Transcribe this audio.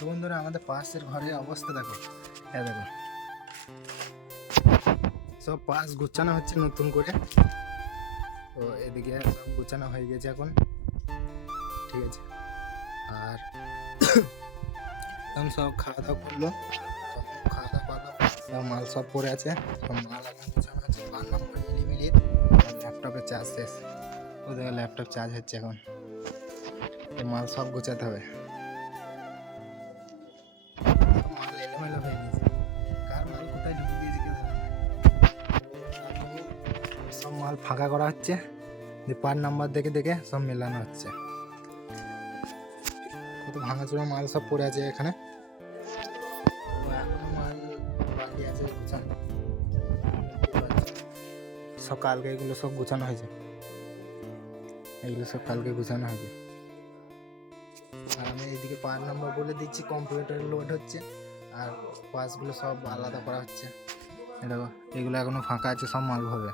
তো বন্ধুরা আমাদের পাশের ঘরের অবস্থা দেখো, দেখো সব পাশ গুছানো হচ্ছে নতুন করে। তো এদিকে সব গুছানো হয়ে গেছে এখন, ঠিক আছে। আর তখন সব খাওয়া দাওয়া করলো, তখন খাওয়া দাওয়া করলাম, সব মাল সব পড়ে আছে, সব মাল এখন গুছানো হচ্ছে 5 নম্বর মিলিয়ে। ল্যাপটপের চার্জ শেষ, ওদের ল্যাপটপ চার্জ হচ্ছে এখন, তো মাল সব গোছাতে হবে। মাল এলোমেলো হয়ে গেছে, কার মাল কোথায় ঢুকে গিয়েছে কেউ জানে না। সব মাল ফাঁকা করা হচ্ছে, যে 5 নাম্বার দেখে দেখে সব মেলানো হচ্ছে। কত ভাঙাচোরা মাল সব পড়ে আছে এখানে, এখনো মাল বাকি আছে গুছানো। সব কালকে এগুলো সব গুছানো হয়েছে, এগুলো সব কালকে গুছানো হয়েছে। আর আমি এইদিকে 5 নম্বর বলে দিচ্ছি, কম্পিউটার লোড হচ্ছে আর পাসগুলো সব আলাদা করা হচ্ছে। দেখো এগুলো এখনো ফাঁকা আছে, সব মাল হবে।